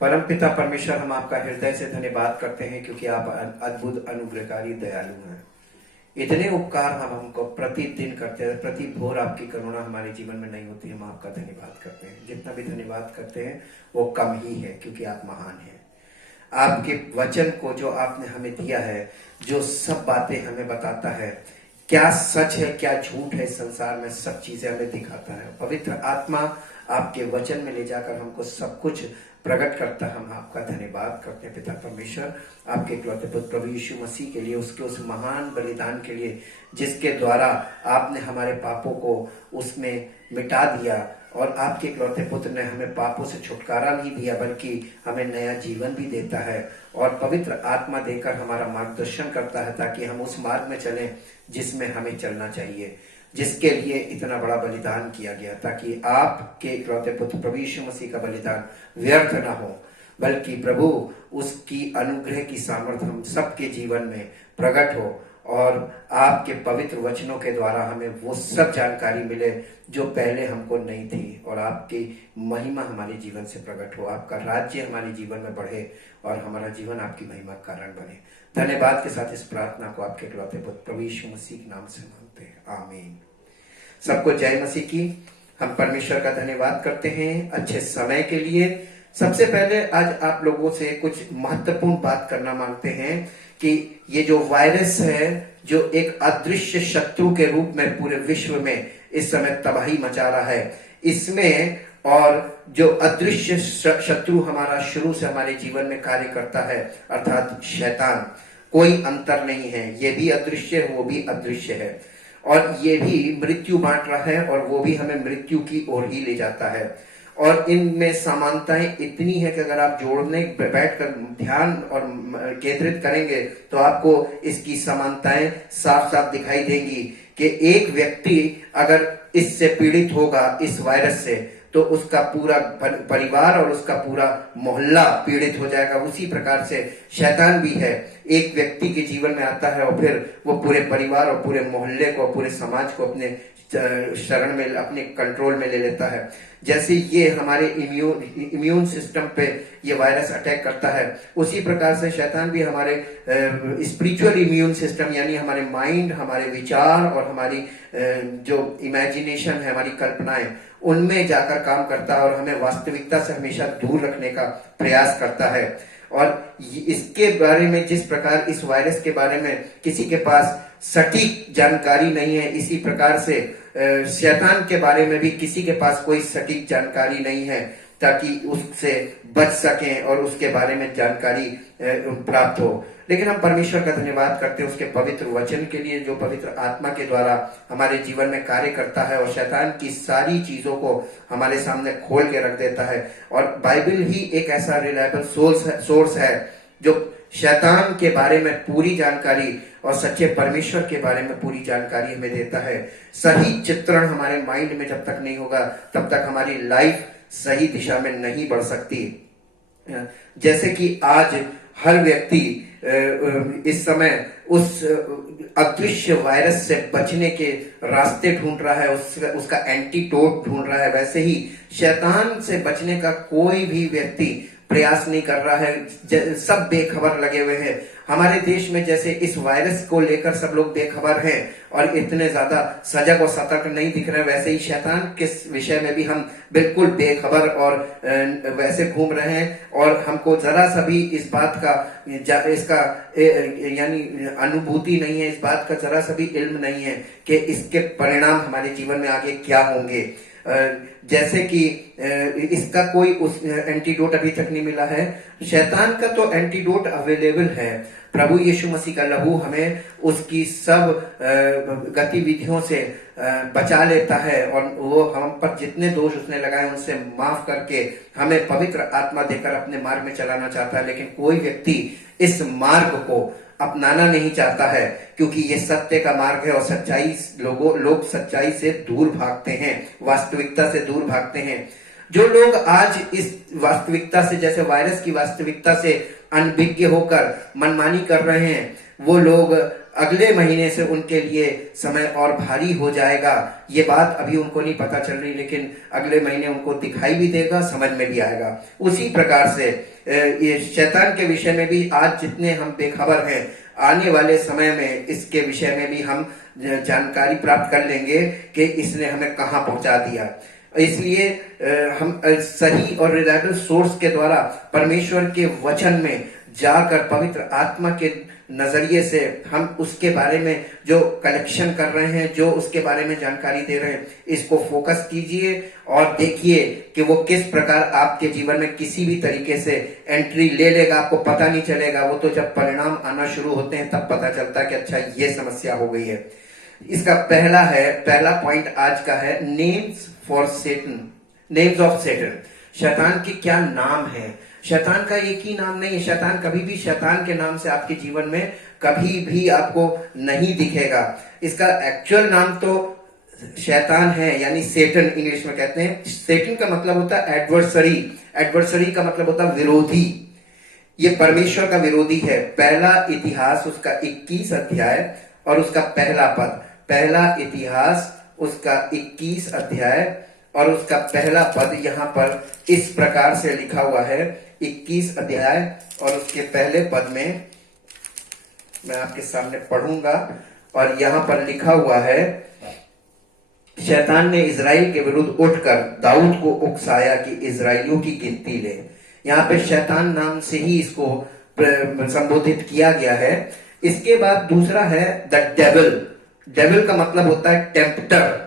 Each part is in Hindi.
परमपिता परमेश्वर, हम आपका हृदय से धन्यवाद करते हैं क्योंकि आप अद्भुत अनुग्रहकारी दयालु हैं। इतने उपकार हम हमको प्रतिदिन करते हैं, प्रति भोर आपकी करुणा हमारे जीवन में नहीं होती। हम आपका धन्यवाद करते हैं। जितना भी धन्यवाद करते हैं वो कम ही है, क्योंकि आप महान हैं। आपके वचन को जो आपने हमें दिया है, जो सब बातें हमें बताता है, क्या सच है क्या झूठ है संसार में, सब चीजें हमें दिखाता है। पवित्र आत्मा आपके वचन में ले जाकर हमको सब कुछ प्रकट करता है। हम आपका धन्यवाद करते हैं पिता परमेश्वर, आपके इकलौते पुत्र प्रभु यीशु मसीह के लिए, उसके उस महान बलिदान के लिए जिसके द्वारा आपने हमारे पापों को उसमें मिटा दिया, और आपके इकलौते पुत्र ने हमें पापों से छुटकारा नहीं दिया बल्कि हमें नया जीवन भी देता है, और पवित्र आत्मा देकर हमारा मार्गदर्शन करता है ताकि हम उस मार्ग में चलें जिसमें हमें चलना चाहिए, जिसके लिए इतना बड़ा बलिदान किया गया, ताकि आपके इकलौते पुत्र प्रभु यीशु मसीह का बलिदान व्यर्थ ना हो, बल्कि प्रभु उसकी अनुग्रह की सामर्थ्य हम सबके जीवन में प्रकट हो, और आपके पवित्र वचनों के द्वारा हमें वो सब जानकारी मिले जो पहले हमको नहीं थी, और आपकी महिमा हमारे जीवन से प्रकट हो, आपका राज्य हमारे जीवन में बढ़े और हमारा जीवन आपकी महिमा का कारण बने। धन्यवाद के साथ इस प्रार्थना को आपके इकलौते पुत्र प्रभु यीशु मसीह के नाम से मांगते हैं, आमीन। सबको जय मसीह की। हम परमेश्वर का धन्यवाद करते हैं अच्छे समय के लिए। सबसे पहले आज आप लोगों से कुछ महत्वपूर्ण बात करना मांगते हैं कि ये जो वायरस है, जो एक अदृश्य शत्रु के रूप में पूरे विश्व में इस समय तबाही मचा रहा है, इसमें और जो अदृश्य शत्रु हमारा शुरू से हमारे जीवन में कार्य करता है, अर्थात शैतान, कोई अंतर नहीं है। ये भी अदृश्य है, वो भी अदृश्य है, और ये भी मृत्यु बांट रहा है, और वो भी हमें मृत्यु की ओर ही ले जाता है। और इनमें समानताएं इतनी है कि अगर आप जोड़ने बैठकर ध्यान और केंद्रित करेंगे तो आपको इसकी समानताएं साफ साफ दिखाई देंगी कि एक व्यक्ति अगर इससे पीड़ित होगा, इस वायरस से, तो उसका पूरा परिवार और उसका पूरा मोहल्ला पीड़ित हो जाएगा। उसी प्रकार से शैतान भी है, एक व्यक्ति के जीवन में आता है और फिर वो पूरे परिवार और पूरे मोहल्ले को, पूरे समाज को अपने शरण में, अपने कंट्रोल में ले लेता है। जैसे ये हमारे इम्यून सिस्टम पे ये वायरस अटैक करता है, उसी प्रकार से शैतान भी हमारे स्पिरिचुअल इम्यून सिस्टम, यानी हमारे माइंड, हमारे विचार और हमारी जो इमेजिनेशन है, हमारी कल्पनाएं, उनमें जाकर काम करता है और हमें वास्तविकता से हमेशा दूर रखने का प्रयास करता है। और इसके बारे में, जिस प्रकार इस वायरस के बारे में किसी के पास सटीक जानकारी नहीं है, इसी प्रकार से शैतान के बारे में भी किसी के पास कोई सटीक जानकारी नहीं है, ताकि उससे बच सकें और उसके बारे में जानकारी प्राप्त हो। लेकिन हम परमेश्वर का धन्यवाद करते हैं उसके पवित्र वचन के लिए, जो पवित्र आत्मा के द्वारा हमारे जीवन में कार्य करता है और शैतान की सारी चीजों को हमारे सामने खोल के रख देता है। और बाइबल ही एक ऐसा रिलायबल सोर्स है जो शैतान के बारे में पूरी जानकारी और सच्चे परमेश्वर के बारे में पूरी जानकारी हमें देता है। सही चित्रण हमारे माइंड में जब तक नहीं होगा, तब तक हमारी लाइफ सही दिशा में नहीं बढ़ सकती। जैसे कि आज हर व्यक्ति इस समय उस अदृश्य वायरस से बचने के रास्ते ढूंढ रहा है, उसका एंटीडोट ढूंढ रहा है, वैसे ही शैतान से बचने का कोई भी व्यक्ति प्रयास नहीं कर रहा है। सब बेखबर लगे हुए हैं। हमारे देश में जैसे इस वायरस को लेकर सब लोग बेखबर हैं और इतने ज्यादा सजग और सतर्क नहीं दिख रहे, वैसे ही शैतान के विषय में भी हम बिल्कुल बेखबर और वैसे घूम रहे हैं, और हमको जरा सा भी इस बात का, इसका यानी अनुभूति नहीं है, इस बात का जरा सा भी इल्म नहीं है कि इसके परिणाम हमारे जीवन में आगे क्या होंगे। जैसे कि इसका कोई उस एंटीडोट अभी तक नहीं मिला है। शैतान का तो एंटीडोट अवेलेबल है। प्रभु यीशु मसीह का लहू हमें उसकी सब गतिविधियों से बचा लेता है, और वो हम पर जितने दोष उसने लगाए उनसे माफ करके हमें पवित्र आत्मा देकर अपने मार्ग में चलाना चाहता है। लेकिन कोई व्यक्ति इस मार्ग को अपनाना नहीं चाहता है, क्योंकि ये सत्य का मार्ग है और सच्चाई, लोग सच्चाई से दूर भागते हैं, वास्तविकता से दूर भागते हैं। जो लोग आज इस वास्तविकता से, जैसे वायरस की वास्तविकता से अनभिज्ञ होकर मनमानी कर रहे हैं, वो लोग अगले महीने से उनके लिए समय और भारी हो जाएगा। ये बात अभी उनको नहीं पता चल रही, लेकिन अगले महीने उनको दिखाई भी देगा, समझ में भी आएगा। उसी प्रकार से ये शैतान के विषय में भी आज जितने हम बेखबर हैं, आने वाले समय में इसके विषय में भी हम जानकारी प्राप्त कर लेंगे कि इसने हमें कहाँ पहुंचा दिया। इसलिए हम सही और रिलायबल सोर्स के द्वारा परमेश्वर के वचन में जाकर पवित्र आत्मा के नजरिए से हम उसके बारे में जो कलेक्शन कर रहे हैं, जो उसके बारे में जानकारी दे रहे हैं, इसको फोकस कीजिए और देखिए कि वो किस प्रकार आपके जीवन में किसी भी तरीके से एंट्री ले लेगा। आपको पता नहीं चलेगा, वो तो जब परिणाम आना शुरू होते हैं तब पता चलता है कि अच्छा ये समस्या हो गई है। इसका पहला पॉइंट आज का है names for Satan, names of Satan. शैतान के क्या नाम है? शैतान का एक ही नाम नहीं है। शैतान कभी भी शैतान के नाम से आपके जीवन में कभी भी आपको नहीं दिखेगा। इसका एक्चुअल नाम तो शैतान है, यानी सेटन इंग्लिश में कहते हैं। सेटन का मतलब होता है एडवर्सरी। एडवर्सरी का मतलब होता है विरोधी। ये परमेश्वर का विरोधी है। पहला इतिहास उसका 21 अध्याय और उसका पहला पद। पहला इतिहास उसका 21 अध्याय और उसका पहला पद यहाँ पर इस प्रकार से लिखा हुआ है। 21 अध्याय और उसके पहले पद में मैं आपके सामने पढ़ूंगा और यहाँ पर लिखा हुआ है, शैतान ने इजराइल के विरुद्ध उठकर दाऊद को उकसाया कि इजराइलियों की गिनती ले। यहाँ पे शैतान नाम से ही इसको संबोधित किया गया है। इसके बाद दूसरा है द डेविल। डेविल का मतलब होता है टेम्पटर।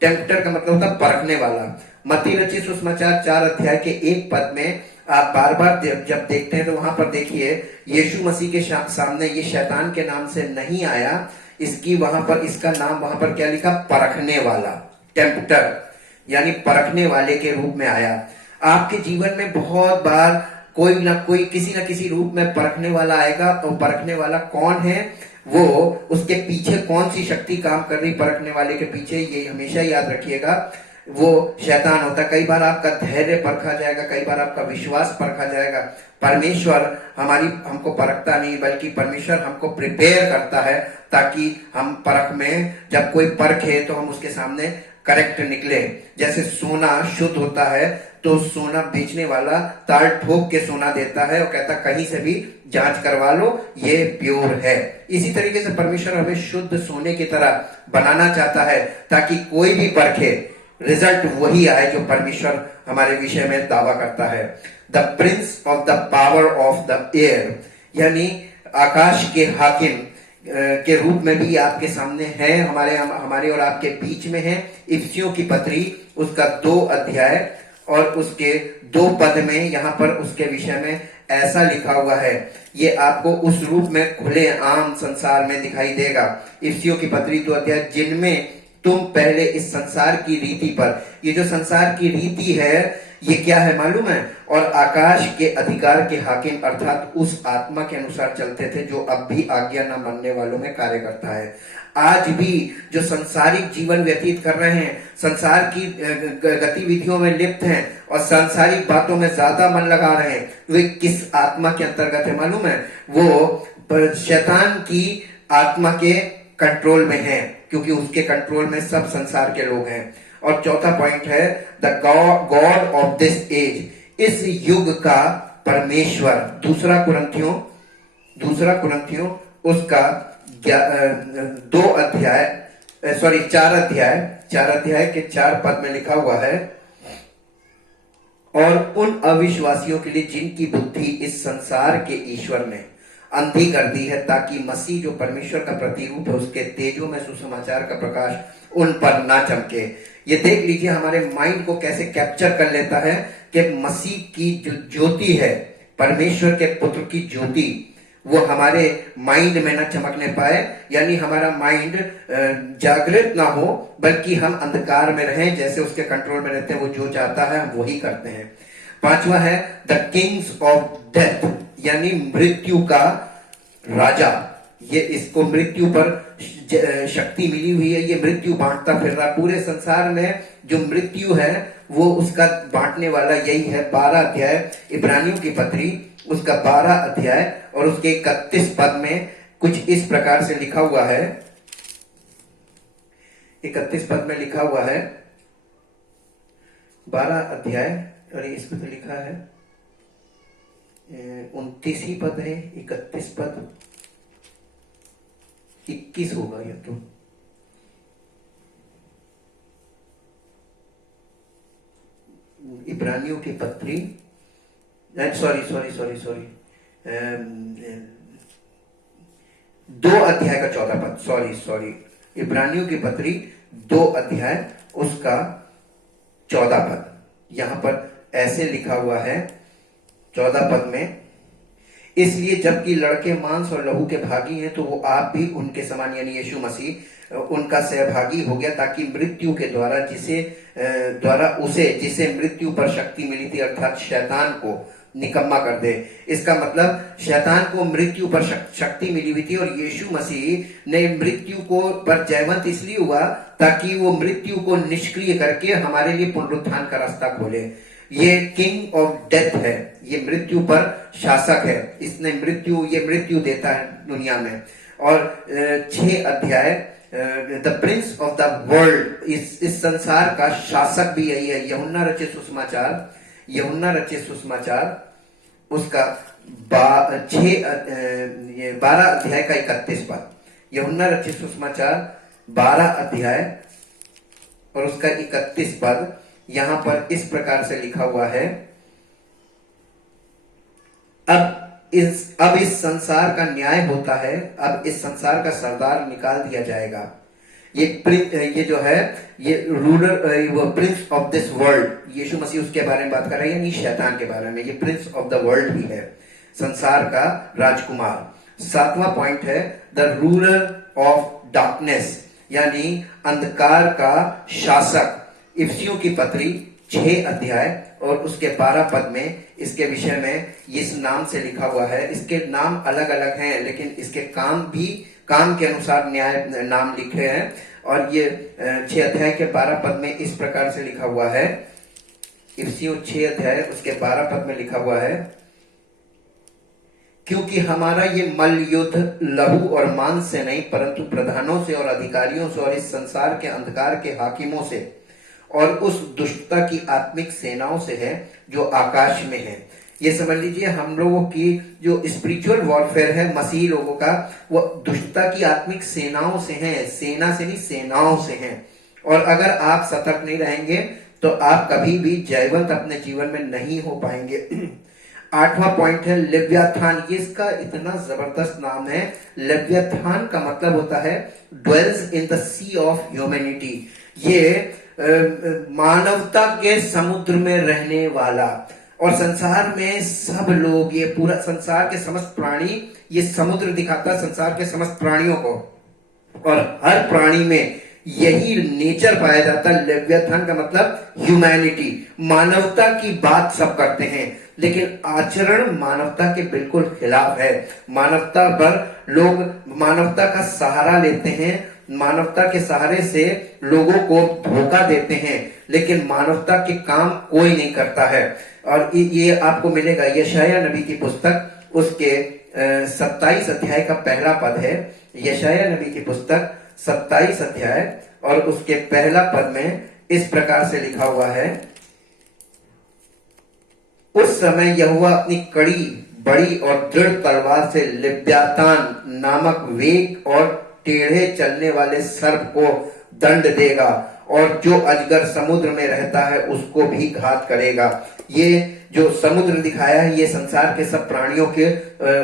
टेम्पटर का मतलब होता है परखने वाला। मत्ती रचित सुसमाचार 4 अध्याय के 1 पद में आप बार बार जब देखते हैं तो वहां पर देखिए यीशु मसीह के सामने ये शैतान के नाम से नहीं आया। इसकी वहां पर इसका नाम वहां पर क्या लिखा? परखने वाला, टेम्पटर, यानी परखने वाले के रूप में आया। आपके जीवन में बहुत बार कोई ना कोई किसी ना किसी रूप में परखने वाला आएगा। तो परखने वाला कौन है, वो उसके पीछे कौन सी शक्ति काम कर रही परखने वाले के पीछे, ये हमेशा याद रखिएगा, वो शैतान होता है। कई बार आपका धैर्य परखा जाएगा, कई बार आपका विश्वास परखा जाएगा। परमेश्वर हमको परखता नहीं, बल्कि परमेश्वर हमको प्रिपेयर करता है ताकि हम परख में जब कोई परखे तो हम उसके सामने करेक्ट निकले। जैसे सोना शुद्ध होता है तो सोना बेचने वाला ताल ठोक के सोना देता है और कहता कहीं से भी जांच करवा लो, ये प्योर है। इसी तरीके से परमेश्वर हमें शुद्ध सोने की तरह बनाना चाहता है ताकि कोई भी परखे, रिजल्ट वही आए जो परमेश्वर हमारे विषय में दावा करता है। The Prince of the power of the air, यानी आकाश के हाकिम के रूप में भी आपके सामने है, हमारे और आपके बीच में है। इफिसियों की पत्री उसका 2 अध्याय और उसके 2 पद में यहाँ पर उसके विषय में ऐसा लिखा हुआ है। ये आपको उस रूप में खुले आम संसार में दिखाई देगा। इफिसियों की पत्री 2 अध्याय, जिनमें तुम पहले इस संसार की रीति पर, ये जो संसार की रीति है ये क्या है मालूम है? और आकाश के अधिकार के हाकिम अर्थात उस आत्मा के अनुसार चलते थे जो अब भी आज्ञा न मानने वालों में कार्य करता है। आज भी जो संसारिक जीवन व्यतीत कर रहे हैं, संसार की गतिविधियों में लिप्त हैं और सांसारिक बातों में ज्यादा मन लगा रहे हैं, वे किस आत्मा के अंतर्गत है मालूम है? वो शैतान की आत्मा के कंट्रोल में है, क्योंकि उसके कंट्रोल में सब संसार के लोग हैं। और चौथा पॉइंट है the god of this age, इस युग का परमेश्वर। दूसरा कुरिन्थियों उसका 4 अध्याय के 4 पद में लिखा हुआ है, और उन अविश्वासियों के लिए जिनकी बुद्धि इस संसार के ईश्वर ने अंधी कर दी है, ताकि मसीह जो परमेश्वर का प्रतिरूप है उसके तेजों में सुसमाचार का प्रकाश उन पर ना चमके। ये देख लीजिए हमारे माइंड को कैसे कैप्चर कर लेता है कि मसीह की जो ज्योति है, परमेश्वर के पुत्र की ज्योति, वो हमारे माइंड में ना चमकने पाए, यानी हमारा माइंड जागृत ना हो, बल्कि हम अंधकार में रहें, जैसे उसके कंट्रोल में रहते हैं। वो जो चाहता है हम वही करते हैं। 5वां है द किंग्स ऑफ डेथ, यानी मृत्यु का राजा। ये इसको मृत्यु पर शक्ति मिली हुई है, ये मृत्यु बांटता फिर रहा पूरे संसार में। जो मृत्यु है वो उसका बांटने वाला यही है। 12 अध्याय इब्रानियों की पत्री उसका 12 अध्याय और उसके 31 पद में कुछ इस प्रकार से लिखा हुआ है, 31 पद में लिखा हुआ है, 12 अध्याय, और इसमें तो लिखा है 29 ही पद है, 31 पद 21 होगा या तो, इब्रानियों की पत्री, सॉरी 2 अध्याय का 14 पद, सॉरी इब्रानियों की पत्री 2 अध्याय उसका 14 पद, यहां पर ऐसे लिखा हुआ है 14 पद में, इसलिए जबकि लड़के मांस और लहू के भागी हैं तो वो आप भी उनके समान यानी यीशु मसीह उनका सहभागी हो गया, ताकि मृत्यु के द्वारा जिसे मृत्यु पर शक्ति मिली थी अर्थात शैतान को निकम्मा कर दे। इसका मतलब शैतान को मृत्यु पर शक्ति मिली हुई थी और यीशु मसीह ने मृत्यु को पर जयवंत इसलिए हुआ ताकि वो मृत्यु को निष्क्रिय करके हमारे लिए पुनरुत्थान का रास्ता खोले। ये किंग ऑफ डेथ है, ये मृत्यु पर शासक है, इसने ये मृत्यु देता है दुनिया में। और 6 अध्याय the Prince of the world, इस संसार का शासक भी यही है। यूहन्ना रचित सुसमाचार उसका 12 अध्याय का 31 पद, यूहन्ना रचित सुसमाचार 12 अध्याय और उसका 31 पद, यहां पर इस प्रकार से लिखा हुआ है, अब इस संसार का न्याय होता है, अब इस संसार का सरदार निकाल दिया जाएगा। ये जो है ये रूलर, वो प्रिंस ऑफ दिस वर्ल्ड, यीशु मसीह उसके बारे में बात कर रहे हैं, यानी शैतान के बारे में। ये प्रिंस ऑफ द वर्ल्ड भी है, संसार का राजकुमार। 7वां पॉइंट है द रूलर ऑफ डार्कनेस, यानी अंधकार का शासक। इफिसियों की पत्री 6 अध्याय और उसके 12 पद में इसके विषय में इस नाम से लिखा हुआ है। इसके नाम अलग अलग हैं, लेकिन इसके काम के अनुसार न्याय नाम लिखे हैं। और ये 6 अध्याय के 12 पद में इस प्रकार से लिखा हुआ है, इफिसियों 6 अध्याय उसके 12 पद में लिखा हुआ है, क्योंकि हमारा ये मल्ल युद्ध लहू और मांस से नहीं परंतु प्रधानों से और अधिकारियों से और इस संसार के अंधकार के हाकिमों से और उस दुष्टता की आत्मिक सेनाओं से है जो आकाश में है। ये समझ लीजिए हम लोगों की जो स्पिरिचुअल वॉरफेयर है मसीही लोगों का, वो दुष्टता की आत्मिक सेनाओं से है, सेना से नहीं सेनाओं से है। और अगर आप सतर्क नहीं रहेंगे तो आप कभी भी जयवंत अपने जीवन में नहीं हो पाएंगे। 8वां पॉइंट है लेवियाथान। ये इसका इतना जबरदस्त नाम है। लेवियाथान का मतलब होता है dwells in the sea of humanity. ये मानवता के समुद्र में रहने वाला, और संसार में सब लोग, ये पूरा संसार के समस्त प्राणी, ये समुद्र दिखाता है संसार के समस्त प्राणियों को, और हर प्राणी में यही नेचर पाया जाता है। लेवियाथान का मतलब ह्यूमैनिटी, मानवता की बात सब करते हैं, लेकिन आचरण मानवता के बिल्कुल खिलाफ है। मानवता पर लोग मानवता का सहारा लेते हैं, मानवता के सहारे से लोगों को धोखा देते हैं, लेकिन मानवता के काम कोई नहीं करता है। और ये आपको मिलेगा यशायाह नबी की पुस्तक उसके 27 अध्याय का पहला पद है। यशायाह नबी की पुस्तक 27 अध्याय और उसके पहला पद में इस प्रकार से लिखा हुआ है, उस समय यहोवा अपनी कड़ी बड़ी और दृढ़ तलवार से लिव्यातान नामक वेग और टेढ़े चलने वाले सर्प को दंड देगा, और जो अजगर समुद्र में रहता है उसको भी घात करेगा। ये जो समुद्र दिखाया है ये संसार के सब प्राणियों के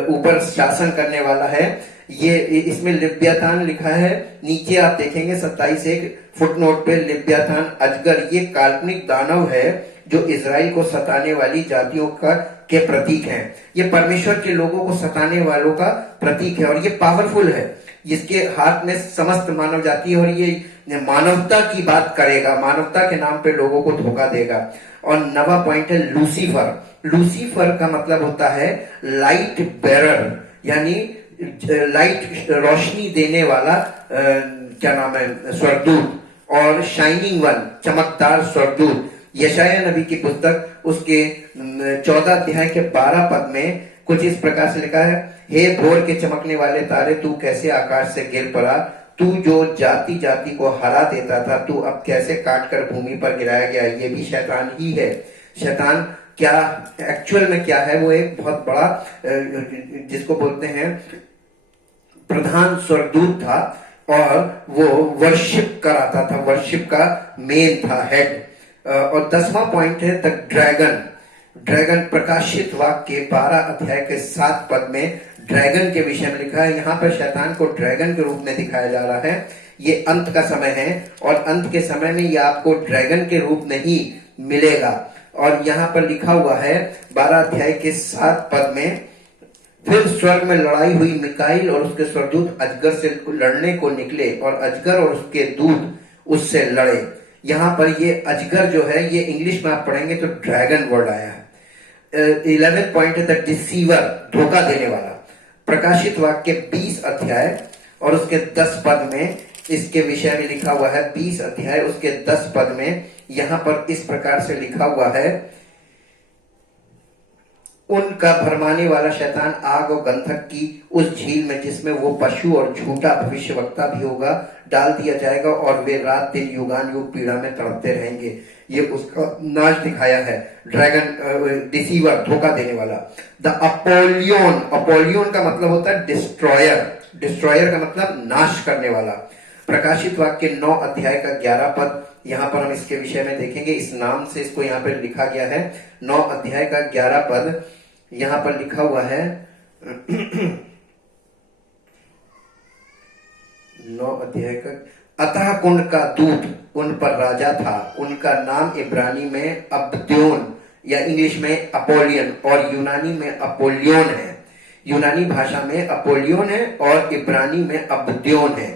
ऊपर शासन करने वाला है। ये इसमें लिव्यातान लिखा है, नीचे आप देखेंगे 27 फुटनोट पे लिव्यातान अजगर, ये काल्पनिक दानव है जो इजराइल को सताने वाली जातियों के प्रतीक हैं। ये परमेश्वर के लोगों को सताने वालों का प्रतीक है और ये पावरफुल है। इसके हाथ में समस्त मानव जाति है और ये मानवता की बात करेगा, मानवता के नाम पे लोगों को धोखा देगा। और 9वां पॉइंट है लूसीफर। लूसीफर का मतलब होता है लाइट बेरर, यानी लाइट रोशनी देने वाला क्या नाम है स्वर्गदूत, और शाइनिंग वन चमकदार स्वर्गदूत। यशायाह नबी की पुस्तक उसके 14 अध्याय के 12 पद में कुछ इस प्रकार से लिखा है, हे भोर के चमकने वाले तारे, तू कैसे आकाश से गिर पड़ा, तू जो जाति जाति को हरा देता था, तू अब कैसे काट कर भूमि पर गिराया गया। ये भी शैतान ही है। शैतान क्या एक्चुअल में क्या है, वो एक बहुत बड़ा जिसको बोलते हैं प्रधान स्वर्गदूत था, और वो वर्शिप कराता था, वर्शिप का मेन था, हेड। और 10वां पॉइंट है द ड्रैगन। ड्रैगन प्रकाशित वाक्य 12 अध्याय के 7 पद में ड्रैगन के विषय में लिखा है। यहाँ पर शैतान को ड्रैगन के रूप में दिखाया जा रहा है। ये अंत का समय है, और अंत के समय में ये आपको ड्रैगन के रूप में ही मिलेगा। और यहाँ पर लिखा हुआ है 12 अध्याय के 7 पद में, फिर स्वर्ग में लड़ाई हुई, मिकाइल और उसके स्वर्गदूत अजगर से लड़ने को निकले, और अजगर और उसके दूत उससे लड़े। यहाँ पर ये अजगर जो है, ये इंग्लिश में आप पढ़ेंगे तो ड्रैगन वर्ड आया है। 11 पॉइंट है द डिसीवर, धोखा देने वाला। प्रकाशित वाक्य 20 अध्याय और उसके 10 पद में इसके विषय में लिखा हुआ है। 20 अध्याय उसके 10 पद में यहाँ पर इस प्रकार से लिखा हुआ है, उनका भरमाने वाला शैतान आग और गंधक की उस झील में, जिसमें वो पशु और झूठा भविष्यवक्ता भी होगा, डाल दिया जाएगा, और वे रात दिन युगान युग पीड़ा में तड़पते रहेंगे। ये उसका नाश दिखाया है। ड्रैगन, डिसीवर, धोखा देने वाला। द अपोलियन, अपोलियन का मतलब होता है डिस्ट्रॉयर। डिस्ट्रॉयर का मतलब नाश करने वाला। प्रकाशित वाक्य 9 अध्याय का 11 पद, यहाँ पर हम इसके विषय में देखेंगे। इस नाम से इसको यहाँ पर लिखा गया है। 9 अध्याय का 11 पद यहाँ पर लिखा हुआ है 9 अध्याय का, अतः कुंड का दूत उन पर राजा था, उनका नाम इब्रानी में अब्द्योन या इंग्लिश में अपोलियन और यूनानी में अपोलियोन है। यूनानी भाषा में अपोलियोन है और इब्रानी में अब्द्योन है।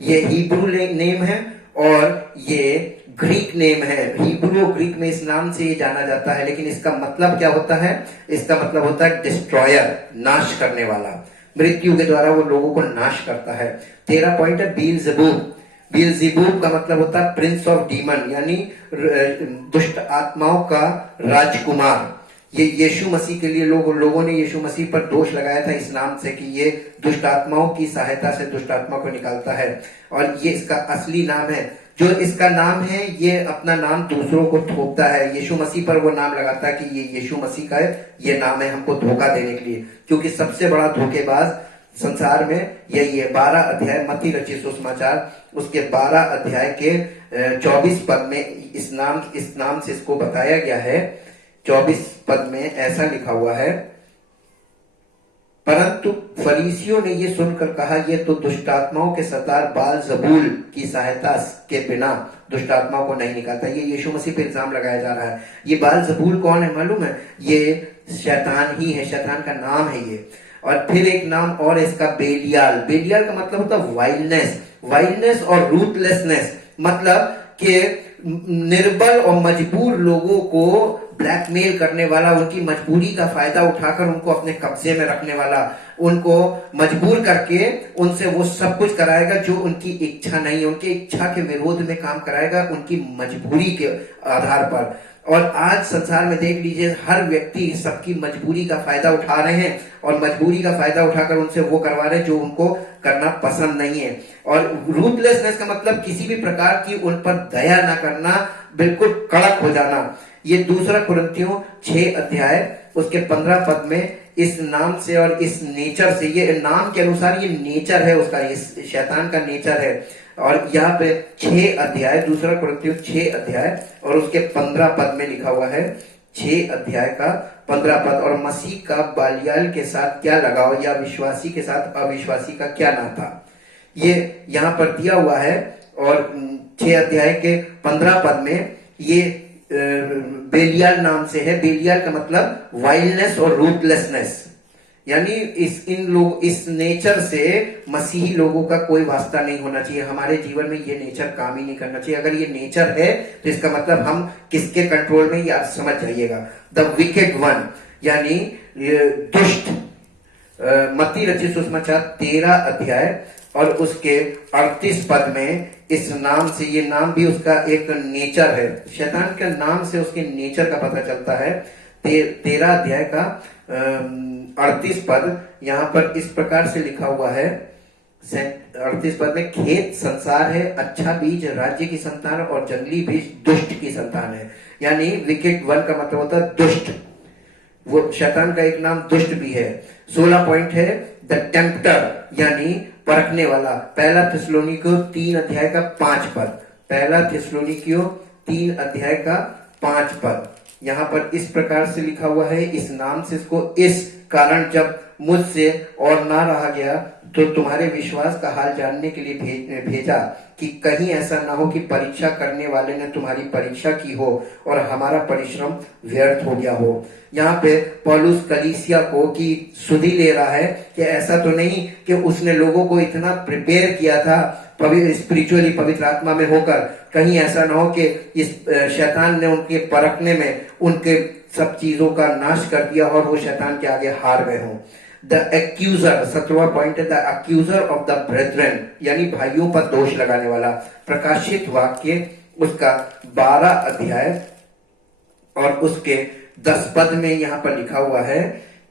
ये हिब्रू नेम है और ये ग्रीक नेम है। हिब्रू ग्रीक में इस नाम से ये जाना जाता है, लेकिन इसका मतलब क्या होता है? इसका मतलब होता है डिस्ट्रॉयर, नाश करने वाला। मृत्यु के द्वारा वो लोगों को नाश करता है। 13 पॉइंट है बीलज़ेबूब। बीलज़ेबूब का मतलब होता है प्रिंस ऑफ डीमन, यानी दुष्ट आत्माओं का राजकुमार। ये यीशु मसीह के लिए लोगों ने यीशु मसीह पर दोष लगाया था इस नाम से कि ये दुष्ट आत्माओं की सहायता से दुष्ट आत्मा को निकालता है, और ये इसका असली नाम है। जो इसका नाम है ये अपना नाम दूसरों को थोपता है। यीशु मसीह पर वो नाम लगाता है कि ये यीशु मसीह का है, ये नाम है हमको धोखा देने के लिए, क्योंकि सबसे बड़ा धोखेबाज संसार में यही है। 12 अध्याय मत्ती रचित सुसमाचार उसके 12 अध्याय के 24 पद में इस नाम से इसको बताया गया है। 24 पद में ऐसा लिखा हुआ है, परंतु फरीसियों ने ये सुनकर कहा, ये तो दुष्टात्माओं के सरदार बालज़बूल की सहायता के बिना दुष्टात्माओं को नहीं निकालता। ये यीशु मसीह पे इल्जाम लगाया जा रहा है। ये बालज़बूल कौन है मालूम है? ये शैतान ही है, शैतान का नाम है ये। और फिर एक नाम और इसका बेलियाल। बेलियाल का मतलब होता है वाइल्डनेस, वाइल्डनेस और रूथलेसनेस, मतलब कि निर्बल और मजबूर लोगों को ब्लैकमेल करने वाला, उनकी मजबूरी का फायदा उठाकर उनको अपने कब्जे में रखने वाला, उनको मजबूर करके उनसे वो सब कुछ कराएगा जो उनकी इच्छा नहीं है, उनकी इच्छा के विरोध में काम कराएगा, उनकी मजबूरी के आधार पर। और आज संसार में देख लीजिए, हर व्यक्ति सबकी मजबूरी का फायदा उठा रहे हैं, और मजबूरी का फायदा उठाकर उनसे वो करवा रहे हैं जो उनको करना पसंद नहीं है। और रूथलेसनेस का मतलब किसी भी प्रकार की उन पर दया ना करना, बिल्कुल कड़क हो जाना। ये 2 कुरिन्थियों 6 अध्याय उसके 15 पद में इस नाम से और इस नेचर से, ये नाम के अनुसार ये नेचर है उसका, ये शैतान का नेचर है। और यहाँ पे 6 अध्याय 2 कुरिन्थियों 6 अध्याय और उसके 15 पद में लिखा हुआ है, 6 अध्याय का 15 पद, और मसीह का बालियाल के साथ क्या लगाव, या विश्वासी के साथ अविश्वासी का क्या नाता, ये यहाँ पर दिया हुआ है। और 6 अध्याय के 15 पद में ये बेलियाल नाम से है। बेलियाल का मतलब वाइल्डनेस और रूथलेसनेस, यानी इस नेचर से मसीही लोगों का कोई वास्ता नहीं होना चाहिए। हमारे जीवन में ये नेचर काम ही नहीं करना चाहिए। अगर ये नेचर है तो इसका मतलब हम किसके कंट्रोल में, ये आप समझ जाइएगा, द विकेड वन, यानी दुष्ट। मत्ती रचित सुसमाचार 13 अध्याय और उसके 38 पद में इस नाम से, ये नाम भी उसका एक नेचर है। शैतान के नाम से उसके नेचर का पता चलता है। 13 अध्याय का 38 पद यहाँ पर इस प्रकार से लिखा हुआ है। 38 पद में, खेत संसार है, अच्छा बीज राज्य की संतान और जंगली बीज दुष्ट की संतान है। यानी विकेट वन का मतलब होता है दुष्ट, वो शैतान का एक नाम दुष्ट भी है। 16 पॉइंट है द टेम्पटर, यानी परखने वाला। पहला थिस्सलुनीकियों 3 अध्याय का 5 पद, पहला थिस्सलुनीकियों 3 अध्याय का 5 पद यहाँ पर इस प्रकार से लिखा हुआ है, इस नाम से इसको, इस कारण जब मुझसे और ना रहा गया तो तुम्हारे विश्वास का हाल जानने के लिए भेजा कि कहीं ऐसा ना हो कि परीक्षा करने वाले ने तुम्हारी परीक्षा की हो और हमारा परिश्रम व्यर्थ हो गया हो। यहाँ पे पौलुस कलीसिया को की सुधि ले रहा है कि ऐसा तो नहीं कि उसने लोगों को इतना प्रिपेयर किया था स्पिरिचुअली पवित्र आत्मा में होकर, कहीं ऐसा ना हो कि इस शैतान ने उनके परखने में उनके सब चीजों का नाश कर दिया और वो शैतान के आगे हार गए हों। द एक्यूजर, 17वां पॉइंट है द एक्यूजर ऑफ द ब्रेथरेन, यानी भाइयों पर दोष लगाने वाला। प्रकाशित वाक्य उसका 12 अध्याय और उसके 10 पद में यहां पर लिखा हुआ है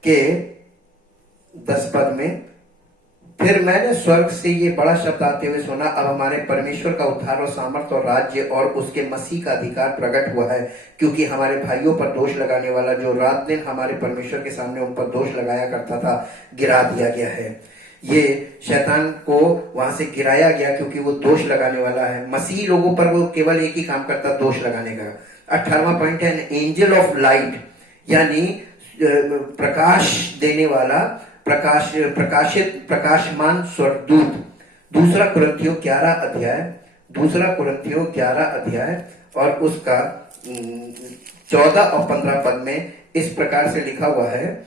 कि 10 पद में, फिर मैंने स्वर्ग से ये बड़ा शब्द आते हुए सुना, अब हमारे परमेश्वर का उद्धार और सामर्थ और राज्य और उसके मसीह का अधिकार प्रकट हुआ है, क्योंकि हमारे भाइयों पर दोष लगाने वाला जो रात दिन हमारे परमेश्वर के सामने उन पर दोष लगाया करता था, गिरा दिया गया है। ये शैतान को वहां से गिराया गया क्योंकि वो दोष लगाने वाला है। मसीह लोगों पर वो केवल एक ही काम करता, दोष लगाने का। 18वां पॉइंट है एंजल ऑफ लाइट, यानी प्रकाश देने वाला, प्रकाशमान स्वर्गदूत। दूसरा कुरिन्थियों 11 अध्याय और उसका 14 और 15 पद में इस प्रकार से लिखा हुआ है,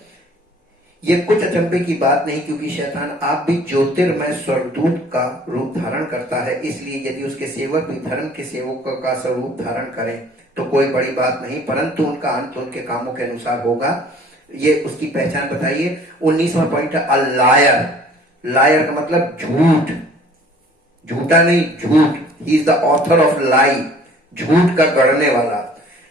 ये कुछ अचंभे की बात नहीं, क्योंकि शैतान आप भी ज्योतिर्मय स्वर्गदूत का रूप धारण करता है, इसलिए यदि उसके सेवक भी धर्म के सेवकों का स्वरूप धारण करें तो कोई बड़ी बात नहीं, परंतु उनका अंत उनके कामों के अनुसार होगा। ये उसकी पहचान बताइए। 19वां पॉइंट है लायर। लायर का मतलब झूठ, झूठा नहीं, झूठ। He is the author of lie, झूठ का गढ़ने वाला।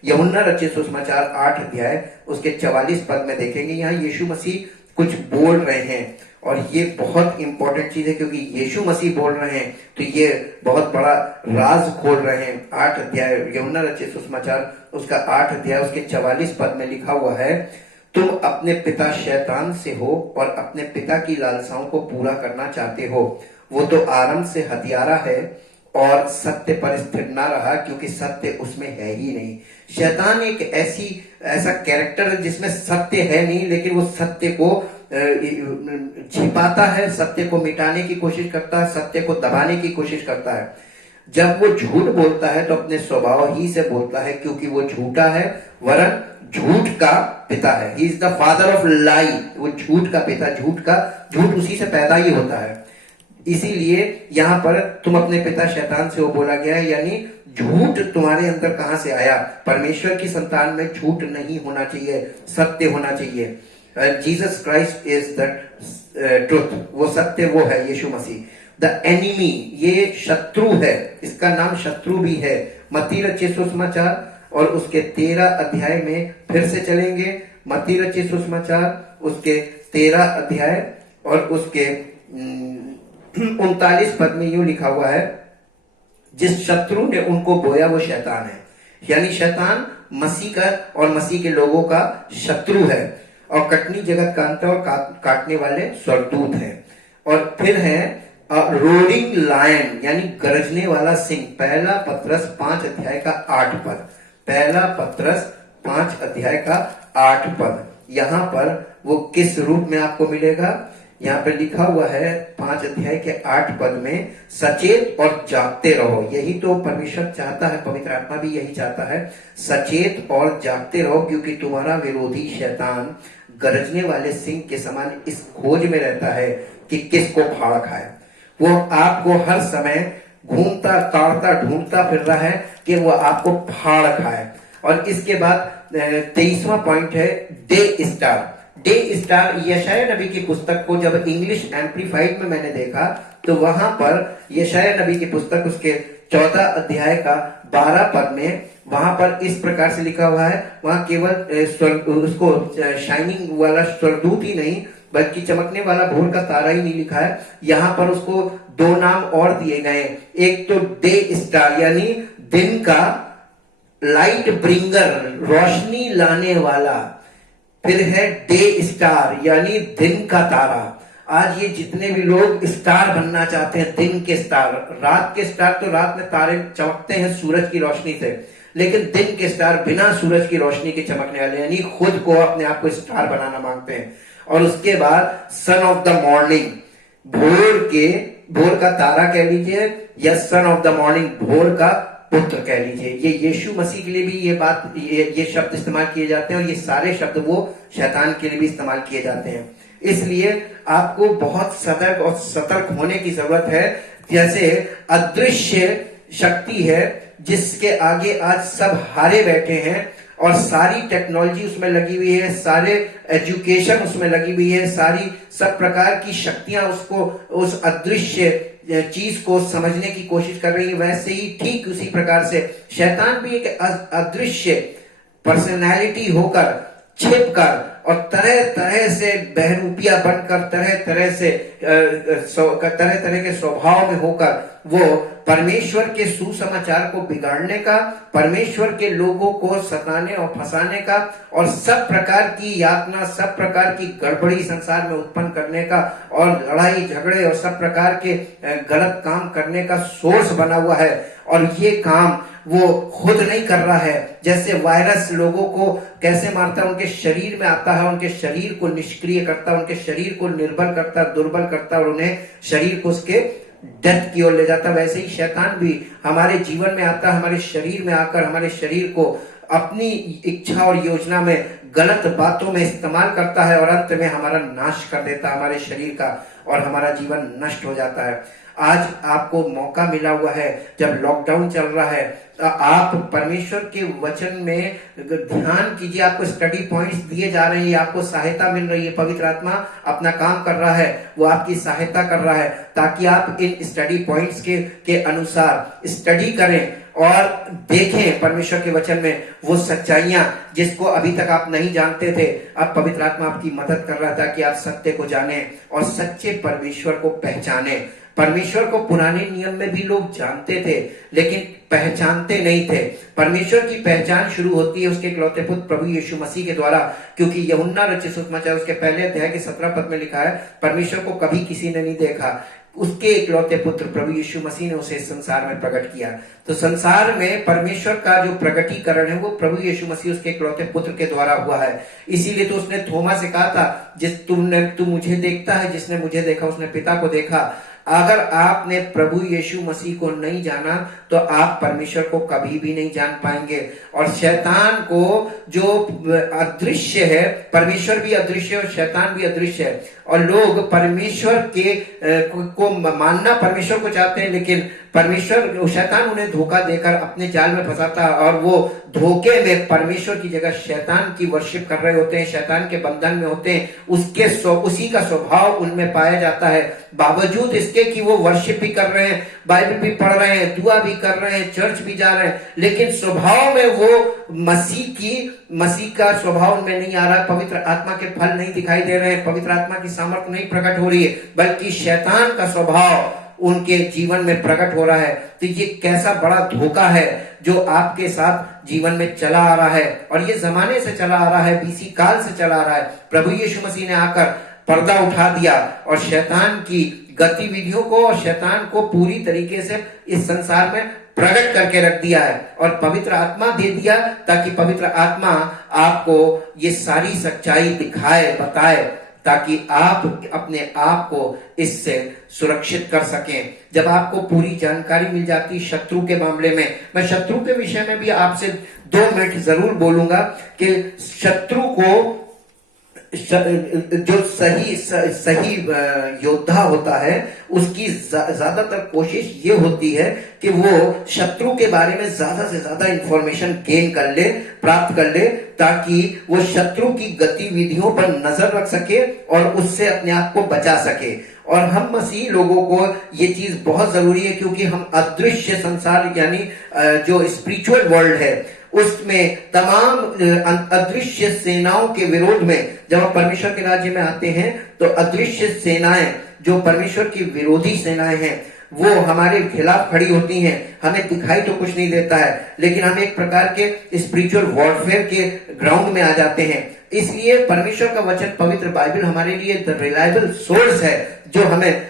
यूहन्ना रचित सुसमाचार 8 अध्याय उसके 44 पद में देखेंगे, यहाँ यीशु मसीह कुछ बोल रहे हैं और ये बहुत इंपॉर्टेंट चीज है, क्योंकि यीशु मसीह बोल रहे हैं तो ये बहुत बड़ा राज खोल रहे हैं। 8 अध्याय यूहन्ना रचित सुसमाचार उसका 8 अध्याय उसके 44 पद में लिखा हुआ है, तुम अपने पिता शैतान से हो और अपने पिता की लालसाओं को पूरा करना चाहते हो। वो तो आरंभ से हत्यारा है और सत्य पर स्थिर ना रहा, क्योंकि सत्य उसमें है ही नहीं। शैतान एक ऐसा कैरेक्टर है जिसमें सत्य है नहीं, लेकिन वो सत्य को छिपाता है, सत्य को मिटाने की कोशिश करता है, सत्य को दबाने की कोशिश करता है। जब वो झूठ बोलता है तो अपने स्वभाव ही से बोलता है, क्योंकि वो झूठा है, वरन झूठ का पिता है। He is the father of lie, वो झूठ का पिता, झूठ उसी से पैदा ही होता है। इसीलिए यहाँ पर तुम अपने पिता शैतान से वो बोला गया है, यानी झूठ तुम्हारे अंदर कहां से आया? परमेश्वर की संतान में झूठ नहीं होना चाहिए, सत्य होना चाहिए। Jesus Christ is the truth, वो सत्य वो है यीशु मसीह। द एनिमी, ये शत्रु है, इसका नाम शत्रु भी है। मत्ती रचित सुसमाचार और उसके 13 अध्याय में फिर से चलेंगे। मत्ती रचित सुसमाचार उसके 13 अध्याय और उसके 39 पद में यूं लिखा हुआ है, जिस शत्रु ने उनको बोया वो शैतान है। यानी शैतान मसीह का और मसीह के लोगों का शत्रु है, और कटनी जगत कांता और काटने वाले स्वर्गदूत हैं। और फिर है रोडिंग लायन, यानी गरजने वाला सिंह। पहला पत्रस 5 अध्याय का 8 पद, पहला पत्रस 5 अध्याय का 8 पद। यहाँ पर वो किस रूप में आपको मिलेगा? यहाँ पे लिखा हुआ है 5 अध्याय के 8 पद में, सचेत और जागते रहो। यही तो परमेश्वर चाहता है, पवित्र आत्मा भी यही चाहता है, सचेत और जागते रहो, क्योंकि तुम्हारा विरोधी शैतान गरजने वाले सिंह के समान इस खोज में रहता है कि किसको फाड़ खाए। वो आपको हर समय घूमता ताड़ता ढूंढता फिर रहा है कि वो आपको फाड़ खाए। और इसके बाद 23वां पॉइंट है डे स्टार। डे स्टार यशायाह नबी की पुस्तक को जब इंग्लिश एम्प्लीफाइड में मैंने देखा तो वहां पर यशायाह नबी की पुस्तक उसके 14 अध्याय का 12 पद में वहां पर इस प्रकार से लिखा हुआ है, वहां केवल उसको शाइनिंग वाला स्वर्गदूत ही नहीं बल्कि चमकने वाला भोर का तारा ही नहीं लिखा है, यहाँ पर उसको 2 नाम और दिए गए हैं। एक तो डे स्टार यानी दिन का लाइट ब्रिंगर, रोशनी लाने वाला, फिर है डे स्टार यानी दिन का तारा। आज ये जितने भी लोग स्टार बनना चाहते हैं, दिन के स्टार, रात के स्टार तो रात में तारे चमकते हैं सूरज की रोशनी से, लेकिन दिन के स्टार बिना सूरज की रोशनी के चमकने वाले, यानी खुद को अपने आप को स्टार बनाना मांगते हैं। और उसके बाद सन ऑफ द मॉर्निंग, भोर का तारा कह लीजिए या सन ऑफ द मॉर्निंग, भोर का पुत्र कह लीजिए। ये यीशु मसीह के लिए भी ये शब्द इस्तेमाल किए जाते हैं, और ये सारे शब्द वो शैतान के लिए भी इस्तेमाल किए जाते हैं। इसलिए आपको बहुत सतर्क और सतर्क होने की जरूरत है। जैसे अदृश्य शक्ति है जिसके आगे आज सब हारे बैठे हैं, और सारी टेक्नोलॉजी उसमें लगी हुई है, सारे एजुकेशन उसमें लगी हुई है, सारी सब प्रकार की शक्तियां उसको, उस अदृश्य चीज को समझने की कोशिश कर रही है। वैसे ही ठीक उसी प्रकार से शैतान भी एक अदृश्य पर्सनैलिटी होकर, छिपकर और तरह तरह से बहरूपिया बनकर, तरह तरह के स्वभाव में होकर वो परमेश्वर के सुसमाचार को बिगाड़ने का, परमेश्वर के लोगों को सताने और फंसाने का, और सब प्रकार की यातना, सब प्रकार की गड़बड़ी संसार में उत्पन्न करने का, और लड़ाई झगड़े और सब प्रकार के गलत काम करने का सोर्स बना हुआ है। और ये काम वो खुद नहीं कर रहा है। जैसे वायरस लोगों को कैसे मारता है, उनके शरीर में आता है, उनके शरीर को निष्क्रिय करता है, उनके शरीर को निर्बल करता, दुर्बल करता, और उन्हें शरीर को उसके डेथ की ओर ले जाता। वैसे ही शैतान भी हमारे जीवन में आता है, हमारे शरीर में आकर हमारे शरीर को अपनी इच्छा और योजना में, गलत बातों में इस्तेमाल करता है, और अंत में हमारा नाश कर देता है हमारे शरीर का, और हमारा जीवन नष्ट हो जाता है। आज आपको मौका मिला हुआ है, जब लॉकडाउन चल रहा है, आप परमेश्वर के वचन में ध्यान कीजिए। आपको स्टडी पॉइंट्स दिए जा रहे हैं, आपको सहायता मिल रही है, पवित्र आत्मा अपना काम कर रहा है, वो आपकी सहायता कर रहा है, ताकि आप इन स्टडी पॉइंट्स के अनुसार स्टडी करें और देखें परमेश्वर के वचन में वो सच्चाइयां जिसको अभी तक आप नहीं जानते थे। अब पवित्र आत्मा आपकी मदद कर रहा था कि आप सत्य को जाने और सच्चे परमेश्वर को पहचाने। परमेश्वर को पुराने नियम में भी लोग जानते थे, लेकिन पहचानते नहीं थे। परमेश्वर की पहचान शुरू होती है उसके इकलौते पुत्र प्रभु यीशु मसीह के द्वारा, क्योंकि यूहन्ना रचित सुसमाचार उसके पहले अध्याय के 17 पद में लिखा है, परमेश्वर को कभी किसी ने नहीं देखा, उसके इकलौते पुत्र प्रभु यीशु मसीह ने उसे संसार में प्रकट किया। तो संसार में परमेश्वर का जो प्रकटीकरण है वो प्रभु यीशु मसीह उसके इकलौते पुत्र के द्वारा हुआ है। इसीलिए तो उसने थोमा से कहा था, तू मुझे देखता है, जिसने मुझे देखा उसने पिता को देखा। अगर आपने प्रभु यीशु मसीह को नहीं जाना तो आप परमेश्वर को कभी भी नहीं जान पाएंगे। और शैतान को जो अदृश्य है, परमेश्वर भी अदृश्य है और शैतान भी अदृश्य है, और लोग परमेश्वर के को मानना परमेश्वर को चाहते हैं, लेकिन परमेश्वर, शैतान उन्हें धोखा देकर अपने जाल में फंसाता है, और वो धोखे में परमेश्वर की जगह शैतान की वर्शिप कर रहे होते हैं, शैतान के बंधन में होते हैं। उसी का स्वभाव उनमें पाया जाता है, बावजूद इसके कि वो वर्शिप भी कर रहे हैं, बाइबल भी पढ़ रहे हैं, दुआ भी कर रहे हैं, चर्च भी जा रहे हैं, लेकिन स्वभाव में वो मसीह का स्वभाव में नहीं आ रहा। पवित्र आत्मा के फल नहीं दिखाई दे रहे हैं, पवित्र आत्मा की सामर्थ्य नहीं प्रकट हो रही है, बल्कि शैतान का स्वभाव उनके जीवन में प्रकट हो रहा है। तो ये कैसा बड़ा धोखा है जो आपके साथ जीवन में चला आ रहा है, और ये जमाने से चला आ रहा है, बीसी काल से चला आ रहा है। प्रभु यीशु मसीह ने आकर पर्दा उठा दिया और शैतान की गतिविधियों को और शैतान को पूरी तरीके से इस संसार में प्रकट करके रख दिया है, और पवित्र आत्मा दे दिया ताकि पवित्र आत्मा आपको ये सारी सच्चाई दिखाए, बताए, ताकि आप अपने आप को इससे सुरक्षित कर सकें। जब आपको पूरी जानकारी मिल जाती शत्रु के मामले में, मैं शत्रु के विषय में भी आपसे 2 मिनट जरूर बोलूंगा कि शत्रु को जो सही योद्धा होता है उसकी ज्यादातर कोशिश ये होती है कि वो शत्रु के बारे में ज्यादा से ज्यादा इंफॉर्मेशन गेन कर ले, प्राप्त कर ले, ताकि वो शत्रु की गतिविधियों पर नजर रख सके और उससे अपने आप को बचा सके। और हम मसीह लोगों को ये चीज बहुत जरूरी है, क्योंकि हम अदृश्य संसार यानी जो स्पिरिचुअल वर्ल्ड है उसमें तमाम अदृश्य सेनाओं के विरोध में जब हम परमेश्वर के राज्य में आते हैं तो अदृश्य सेनाएं जो परमेश्वर की विरोधी सेनाएं हैं वो हमारे खिलाफ खड़ी होती हैं। हमें दिखाई तो कुछ नहीं देता है, लेकिन हम एक प्रकार के स्पिरिचुअल वॉरफेयर के ग्राउंड में आ जाते हैं। इसलिए परमेश्वर का वचन पवित्र बाइबल हमारे लिए द रिलायबल सोर्स है, जो हमें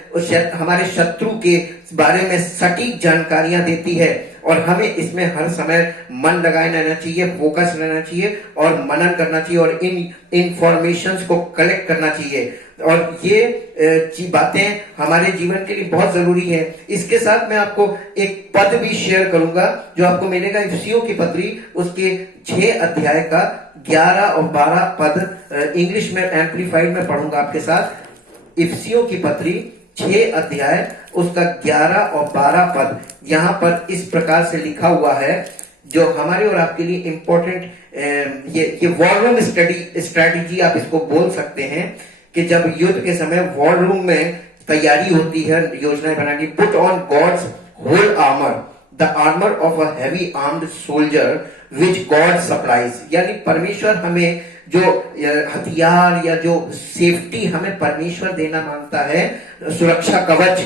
हमारे शत्रु के बारे में सटीक जानकारियां देती है, और हमें इसमें हर समय मन लगाए रहना चाहिए, फोकस रहना चाहिए और मनन करना चाहिए और इन इंफॉर्मेशंस को कलेक्ट करना चाहिए। और ये बातें हमारे जीवन के लिए बहुत जरूरी है। इसके साथ मैं आपको एक पद भी शेयर करूंगा जो आपको मिलेगा इफिसियों की पत्री उसके 6 अध्याय का 11 और 12 पद। इंग्लिश में एम्पलीफाइड में पढ़ूंगा आपके साथ। इफिसियों की पत्री 6 अध्याय उसका 11 और 12 पद यहां पर इस प्रकार से लिखा हुआ है, जो हमारे और आपके लिए इंपॉर्टेंट ये वॉर रूम स्ट्रेटेजी आप इसको बोल सकते हैं कि जब युद्ध के समय वॉर रूम में तैयारी होती है, योजनाएं बनानी। Put on God's whole armour, the armour of a heavy armed soldier which God supplies. यानी परमेश्वर हमें जो हथियार या जो सेफ्टी हमें परमेश्वर देना मांगता है, सुरक्षा कवच,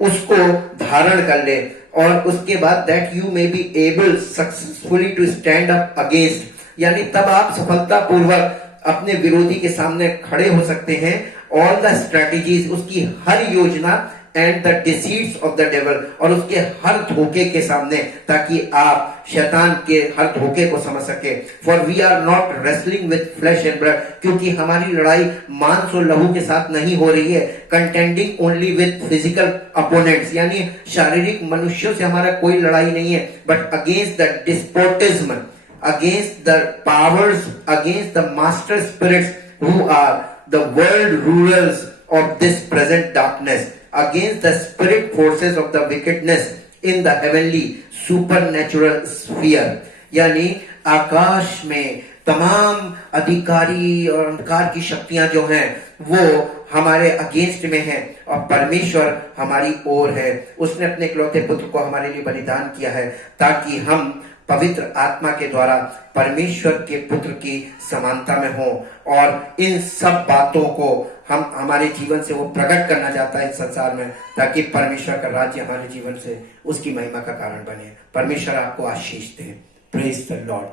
उसको धारण कर ले, और उसके बाद that you may be able successfully to stand up against, यानी तब आप सफलतापूर्वक अपने विरोधी के सामने खड़े हो सकते हैं। ऑल द स्ट्रेटेजीज, उसकी हर योजना, and the deceits of the devil, और उसके हर धोखे के सामने, ताकि आप शैतान के हर धोखे को समझ सके। For we are not wrestling with flesh and blood, क्योंकि हमारी लड़ाई मांस और लहू के साथ नहीं हो रही है। Contending only with physical opponents, यानी शारीरिक मनुष्यों से हमारा कोई लड़ाई नहीं है, but against the despotism, against the powers, against the master spirits who are the world rulers of this present darkness, against the spirit forces of the wickedness in the heavenly supernatural sphere। यानी आकाश में तमाम अधिकारी और अंधकार की शक्तियां जो हैं वो हमारे अगेंस्ट में हैं, और परमेश्वर हमारी ओर है। उसने अपने इकलौते पुत्र को हमारे लिए बलिदान किया है, ताकि हम पवित्र आत्मा के द्वारा परमेश्वर के पुत्र की समानता में हो। और इन सब बातों को हम हमारे जीवन से वो प्रकट करना चाहता है इस संसार में, ताकि परमेश्वर का राज्य हमारे जीवन से उसकी महिमा का कारण बने। परमेश्वर आपको आशीष दे। Praise the Lord.